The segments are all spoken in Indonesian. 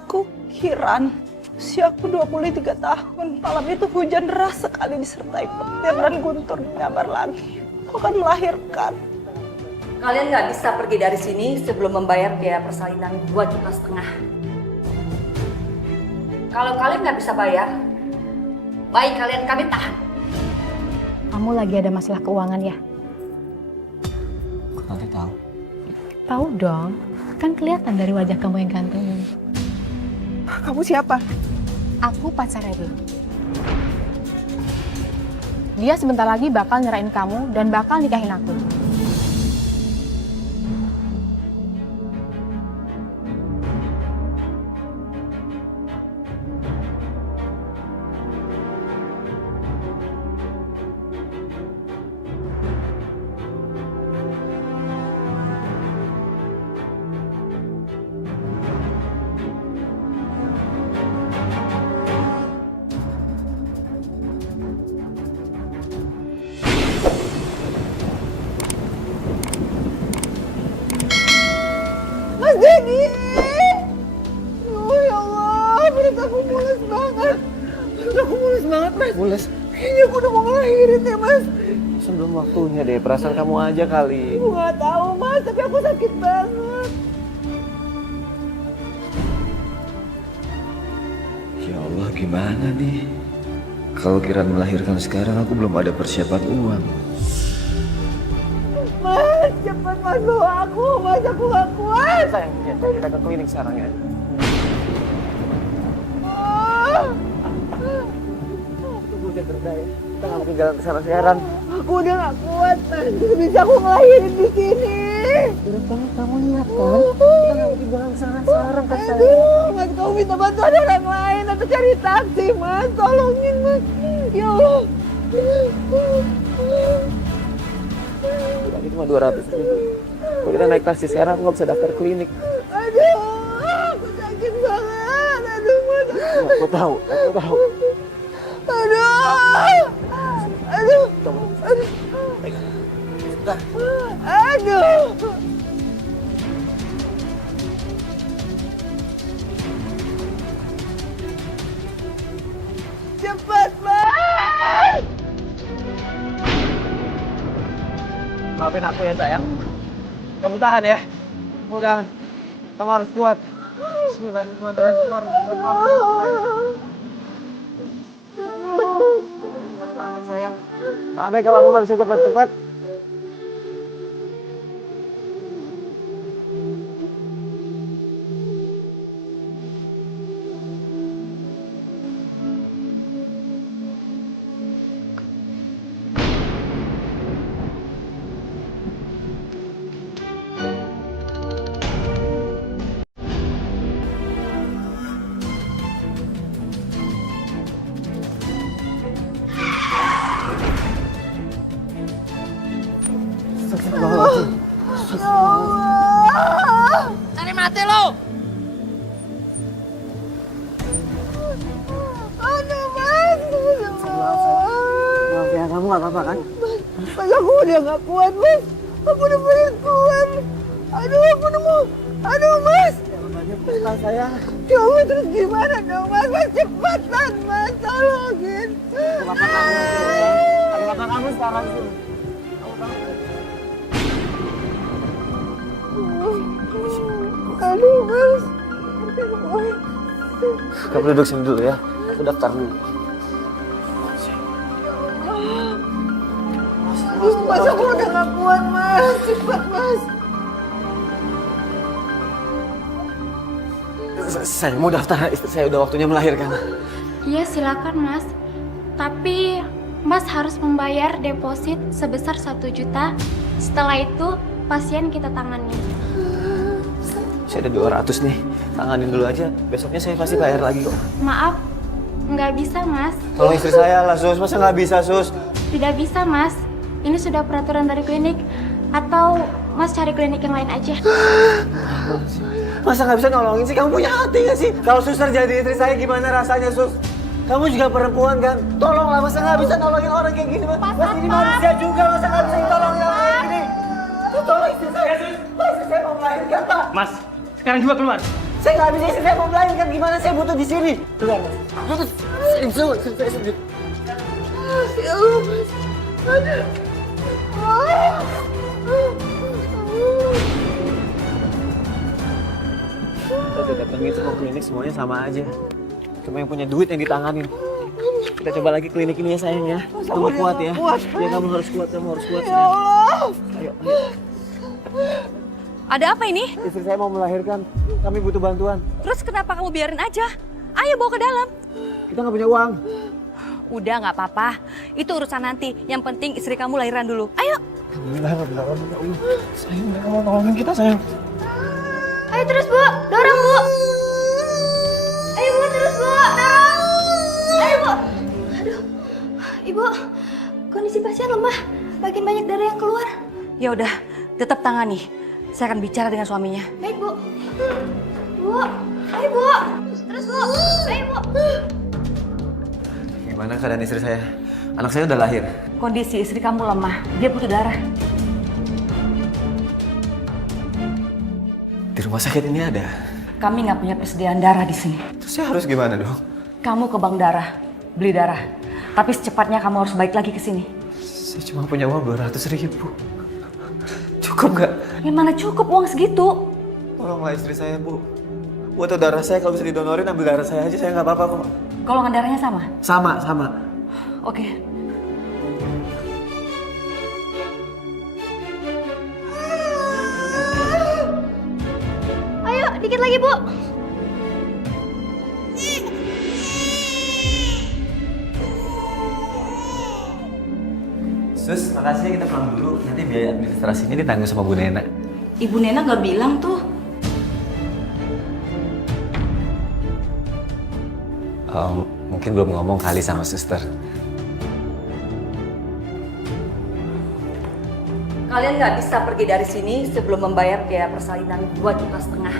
aku, Kiran. Usiaku 23 tahun. Malam itu hujan deras sekali disertai petir dan guntur menyambar langit. Aku akan melahirkan. Kalian nggak bisa pergi dari sini sebelum membayar biaya persalinan 2,5 juta. Kalau kalian nggak bisa bayar, bayi kalian kami tahan. Kamu lagi ada masalah keuangan ya? Kok nanti tahu? Tahu dong, kan kelihatan dari wajah kamu yang ganteng ini. Kamu siapa? Aku pacarnya dia. Dia sebentar lagi bakal nyerahin kamu dan bakal nikahin aku. Mas Dedi! Oh ya Allah, perut aku mulus banget. Perut aku mulus banget, Mas. Mulus? Kayaknya aku udah mau ngelahirin ya, Mas. Sebelum waktunya deh, perasaan kamu aja kali. Aku nggak tahu, Mas, tapi aku sakit banget. Ya Allah, gimana nih? Kalau Kiran melahirkan sekarang, aku belum ada persiapan uang. Mas, cepat Mas bawa aku. Mas, aku nggak kuat. Sayang, kita ke klinik sekarang ya. Ah, Tunggu jaga ya. Kita nggak mungkin jalan ke sana sekarang. aku udah nggak kuat, Mas. Tidak bisa aku ngelahirin di sini. Udah kamu lihat kan? Kita nggak mungkin jalan ke sana sekarang kan sayang. Aduh, Mas, kamu minta bantuan orang lain atau cari taksi, Mas. Tolongin, Mas. Ya Allah. Tadi cuma 200 ribu. Kalau kita naik taksi sekarang, aku nggak bisa daftar klinik. Aduh, aku sakit banget. Aduh, Mas. Aku tahu. Aduh. Aduh. Aduh. Aduh. Cepat, Mas. Maafin aku ya sayang. Kamu tahan ya. Kamu tahan. Kamu harus kuat. Sayang. Sampai kalau aku nggak bisa cepat-cepat. Ya Allah. Cari mati lo! Aduh, Mas. Maaf ya, kamu nggak apa-apa kan? Mas, aku udah nggak kuat, Mas. Aku udah pengen keluar. Aduh, aku udah mau. Aduh, Mas. Pelan sayang. Ya Allah, terus gimana dong, Mas? Mas, cepetan, Mas. Tolongin. Ada kata kamu sekarang sih. Aduh, Mas. Kamu duduk sini dulu ya. Aku daftar dulu. Mas, aku udah nggak kuat, Mas. Cepat, Mas. Saya mau daftar, istri saya udah waktunya melahirkan. Iya silakan Mas. Tapi Mas harus membayar deposit sebesar 1 juta. Setelah itu pasien kita tangani. Saya ada 200 nih. Tanganin dulu aja. Besoknya saya pasti bayar lagi kok. Maaf, nggak bisa Mas. Tolong istri saya lah, Sus. Masa nggak bisa, Sus? Tidak bisa Mas. Ini sudah peraturan dari klinik. Atau Mas cari klinik yang lain aja. Masa nggak bisa nolongin sih? Kamu punya hati nggak sih? Kalau suster jadi istri saya gimana rasanya, Sus? Kamu juga perempuan kan? Tolonglah, masa nggak bisa nolongin orang kayak gini, Mas? Mas ini manusia juga, masa nggak bisa tolongin orang kayak gini? Tolong istri saya, Sus. Mas, istri saya mau melahirkan, Pak. Mas, sekarang juga keluar. Saya nggak bisa, istri saya mau melahirkan. Gimana saya butuh di sini? Keluar, Mas. Saya sendiri. Ya Allah, Mas. Aduh. Kita datengin semua klinik semuanya sama aja. Cuma yang punya duit yang ditanganin. Kita coba lagi klinik ini ya sayang ya. Kamu kuat ya. Ya kamu harus kuat, kamu harus kuat. Ya Allah. Ayo. Ada apa ini? Istri saya mau melahirkan. Kami butuh bantuan. Terus kenapa kamu biarin aja? Ayo bawa ke dalam. Kita nggak punya uang. Udah nggak apa-apa. Itu urusan nanti. Yang penting istri kamu lahiran dulu. Ayo. Alhamdulillah. Sayang, mereka mau nolongin kita sayang. Ayo terus Bu, dorong Bu. Ayo Bu, terus Bu, dorong. Ayo Bu. Aduh, Ibu, kondisi pasien lemah. Makin banyak darah yang keluar. Ya udah, tetap tangani. Saya akan bicara dengan suaminya. Baik Bu. Bu, ayo Bu. Terus Bu, ayo Bu. Gimana keadaan istri saya? Anak saya udah lahir. Kondisi istri kamu lemah. Dia butuh darah. Di rumah sakit ini ada. Kami nggak punya persediaan darah di sini. Terus saya harus gimana dong? Kamu ke bank darah, beli darah. Tapi secepatnya kamu harus balik lagi ke sini. Saya cuma punya uang 200.000. Cukup nggak? Ya mana cukup uang segitu? Tolonglah istri saya, Bu. Buat darah saya kalau bisa didonorin, ambil darah saya aja. Saya nggak apa-apa kok. Golongan darahnya sama? Sama. Oke. Ayo, dikit lagi Bu. Sus, makasih ya, kita pulang dulu. Nanti biaya administrasinya ditanggung sama Bu Nena. Ibu Nena nggak bilang tuh. Mungkin belum ngomong kali sama suster. Kalian nggak bisa pergi dari sini sebelum membayar biaya persalinan 2,5 juta.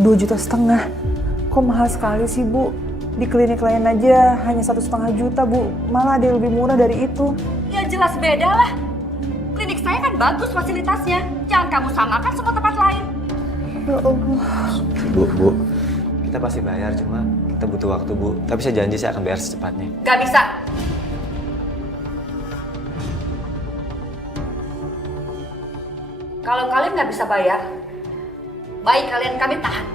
2,5 juta. Kok mahal sekali sih, Bu? Di klinik lain aja hanya 1,5 juta, Bu. Malah ada yang lebih murah dari itu. Ya jelas beda lah. Klinik saya kan bagus fasilitasnya. Jangan kamu samakan sama tempat lain. Ya Allah. Bu, kita pasti bayar, cuma kita butuh waktu, Bu. Tapi saya janji saya akan bayar secepatnya. Gak bisa. Kalau kalian nggak bisa bayar, baik kalian kami tahan.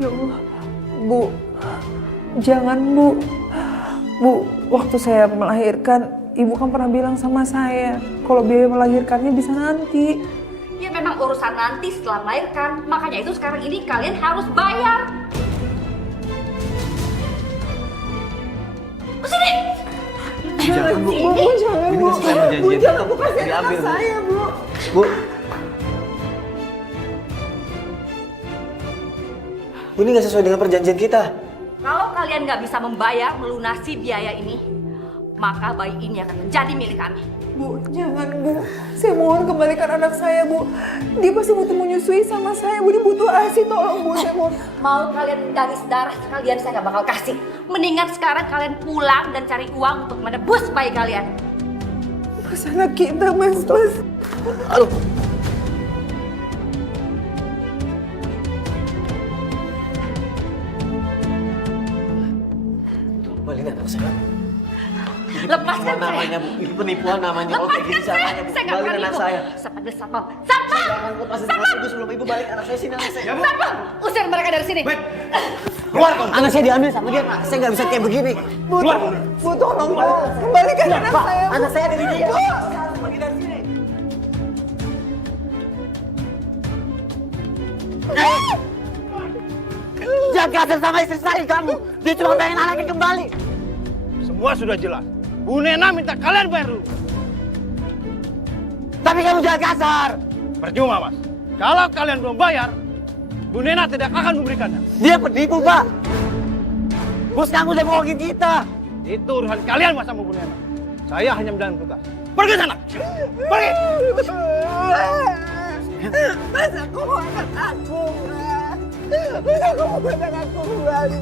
Ya Allah. Bu, jangan, Bu. Bu, waktu saya melahirkan, Ibu kan pernah bilang sama saya kalau biaya melahirkannya bisa nanti. Ya memang urusan nanti setelah melahirkan. Makanya itu sekarang ini kalian harus bayar. Sini. Jangan, Bu. Bu, jangan, Ini Bu. kan saya Bu, janjian jangan, kita Bu, kasih diambil, anak Bu. saya, Bu. Bu. Bu, ini nggak sesuai dengan perjanjian kita. Kalau kalian nggak bisa membayar melunasi biaya ini, maka bayi ini akan menjadi milik kami. Bu, jangan, Bu. Saya mohon kembalikan anak saya, Bu. Dia pasti butuh menyusui sama saya, Bu. Dia butuh ASI, tolong, Bu. Saya mohon. Mau kalian garis darah sekalian saya nggak bakal kasih. Mendingan sekarang kalian pulang dan cari uang untuk menebus bayi kalian. Mas, anak kita, Mas. Mas. Aduh. Kembaliin anak saya. Lepaskan saya. Namanya, Bu. Ini penipuan namanya. Kalau kayak gini Lepaskan saya. caranya, Bu. Saya nggak Kembaliin berani anak Bu. saya. Satpam, satpam, satpam. Jangan lepasin anak ibu sebelum ibu balik. Anak saya sini, anak saya. Satpam, usir mereka dari sini. Keluar kamu. Anak saya diambil sama dia, Pak. Saya nggak bisa kayak begini. Bu, Bu, tolong, Bu. Kembalikan anak Pak, saya, Bu. anak saya ada di dia. Bu. Pergi dari sini. Jangan kasar sama istri saya kamu. Dia cuma pengen anaknya kembali. Semua sudah jelas. Bu Nena minta kalian bayar dulu. Tapi kamu jangan kasar. Percuma, Mas. Kalau kalian belum bayar, Bu Nena tidak akan memberikannya. Dia penipu, Pak. Bos kamu udah bohongin kita. Itu urusan kalian, Mas, sama Bu Nena. Saya hanya menjalankan tugas. Pergi sana. Pergi. Mas, aku mau anak aku, Mas. Kamu anak aku kembali.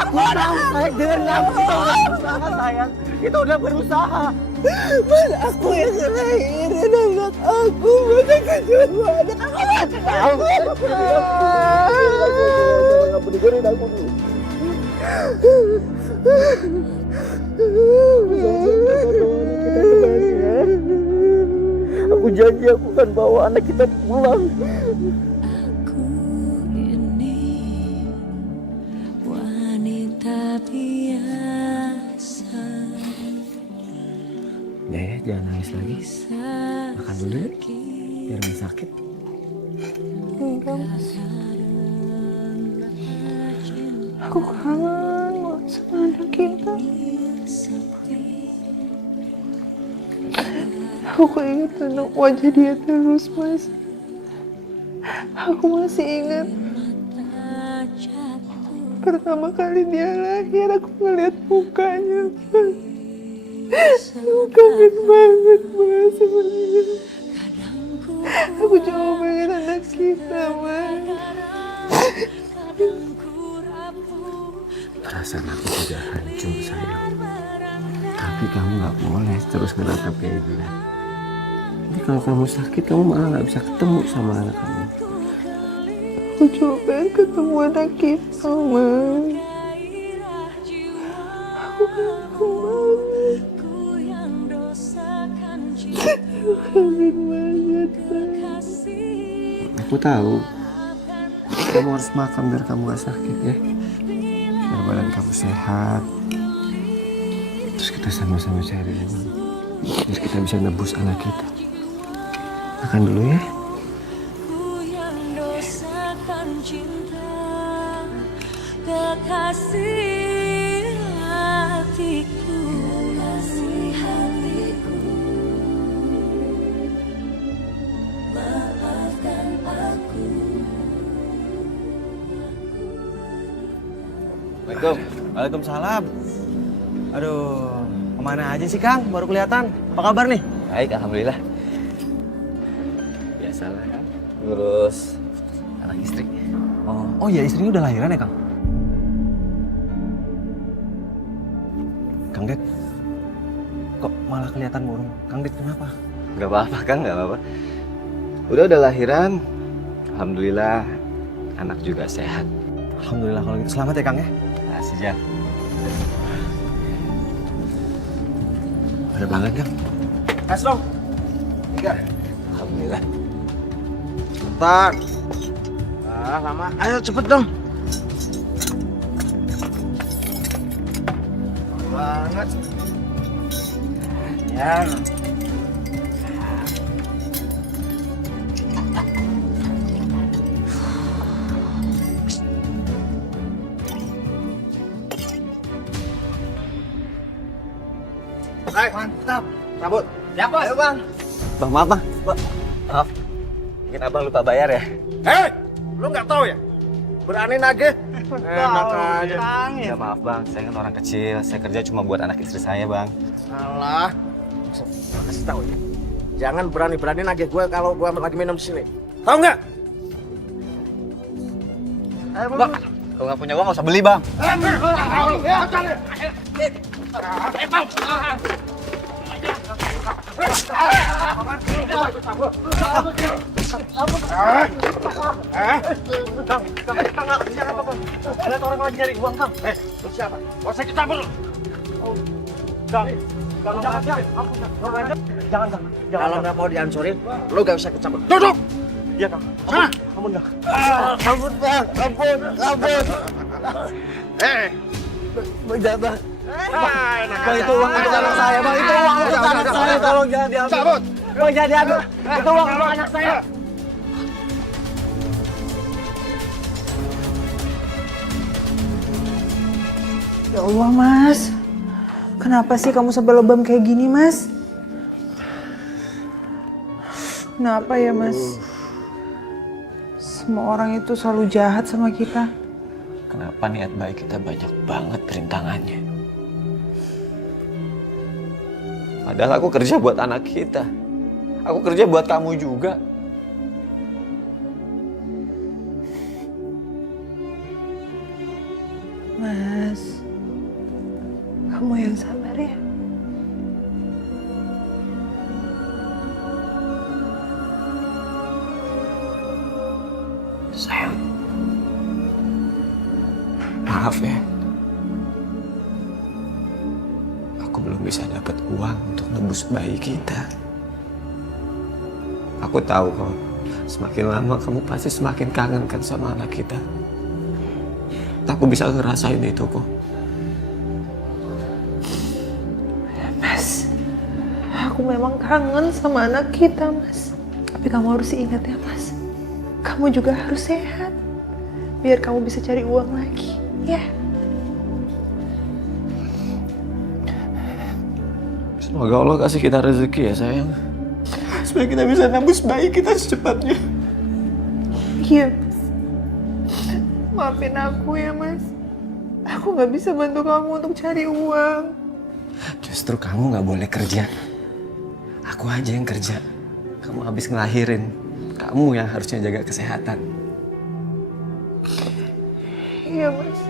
Aku tahu sayang, dengan kamu kita udah berusaha sayang. Kita udah berusaha. Mana aku yang ngelahirin anak aku. Mana kedua anak aku. Kamu dengerin aku dulu. Aku janji aku akan bawa anak kita pulang. Aku ini wanita biasa. Ya, jangan nangis lagi. Makan dulu ya, biar nggak sakit. Enggak, Mas. Aku kangen banget sama anak kita. Aku ingat tentang wajah dia terus, Mas. Aku masih ingat pertama kali dia lahir, aku ngeliat mukanya, Mas. Aku kangen banget, Mas, sama dia. Aku cuma pengen anak kita, Mas. Perasaan aku juga hancur sayang. Tapi kamu nggak boleh terus ngeratap kayak gini. Nanti kalau kamu sakit, kamu malah nggak bisa ketemu sama anak kamu. Aku cuma pengen ketemu anak kita, Mas. Aku kangen banget. Aku kangen banget, Mas. Aku tahu. Kamu harus makan biar kamu gak sakit ya. Biar badan kamu sehat. Terus kita sama-sama cari uang. Terus kita bisa nebus anak kita. Makan dulu ya. Kekasih hatiku, maafkan aku. Assalamualaikum. Waalaikumsalam. Aduh, kemana aja sih Kang? Baru kelihatan. Apa kabar nih? Baik, alhamdulillah. Biasalah kan, ngurus anak istri. Oh iya, istrinya udah lahiran ya Kang? Kang Ded, kok malah kelihatan murung? Kang Ded kenapa? Gak apa-apa kan, gak apa-apa. Udah lahiran, alhamdulillah. Anak juga sehat. Alhamdulillah kalau gitu. Selamat ya Kang ya. Makasih, Jan. Ada pelanggan Kang. Kas dong. 3. Alhamdulillah. Bentar. Lama. Ayo cepet dong. Banget. Ya. Hai, mantap. Cabut. Ya, Bos. Ayo, Bang. Bang, maaf bang. Maaf. Mungkin abang lupa bayar ya? Hei, lu nggak tahu ya? Berani nagih? Enak aja. Ya maaf bang, saya kan orang kecil. Saya kerja cuma buat anak istri saya bang. Salah. Kasih tahu ya. Jangan berani-berani nagih gue kalau gue lagi minum di sini. Tahu nggak? Bang, kalau nggak punya uang nggak usah beli bang. Ada orang lagi nyari uang, Kang. Lu siapa? Mau saya campur lu. Kang, jangan. Kalau nggak mau dihancurin, lu nggak bisa kecampur. Duduk. Iya, Kang. Sana. Kamu nggak. Ampun, Bang. Ampun. Bang, Bang, itu uang untuk anak saya, Bang. Itu uang untuk anak saya. Tolong jangan diambil. Cabut. Bang, jangan diambil. Itu uang untuk anak saya. Ya Allah, Mas. Kenapa sih kamu sampai lebam kayak gini, Mas? Kenapa ya, Mas? Semua orang itu selalu jahat sama kita. kenapa niat baik kita banyak banget perintangannya? Padahal aku kerja buat anak kita. Aku kerja buat kamu juga. Mas, kamu yang sabar ya. Sayang, maaf ya. Aku belum bisa dapat uang untuk nebus bayi kita. Aku tahu kok, semakin lama kamu pasti semakin kangen kan sama anak kita. Aku bisa ngerasain itu kok. Mas, aku memang kangen sama anak kita, Mas. Tapi kamu harus ingat ya, Mas. Kamu juga harus sehat. Biar kamu bisa cari uang lagi, ya. Semoga Allah kasih kita rezeki ya sayang. Supaya kita bisa nembus bayi kita secepatnya. Iya, Mas. Maafin aku ya, Mas. Aku nggak bisa bantu kamu untuk cari uang. Justru kamu nggak boleh kerja. Aku aja yang kerja. Kamu habis ngelahirin. Kamu yang harusnya jaga kesehatan. Iya, Mas.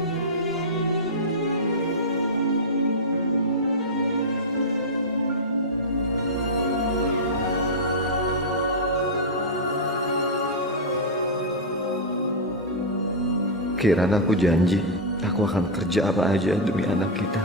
Kirana, aku janji, aku akan kerja apa aja demi anak kita.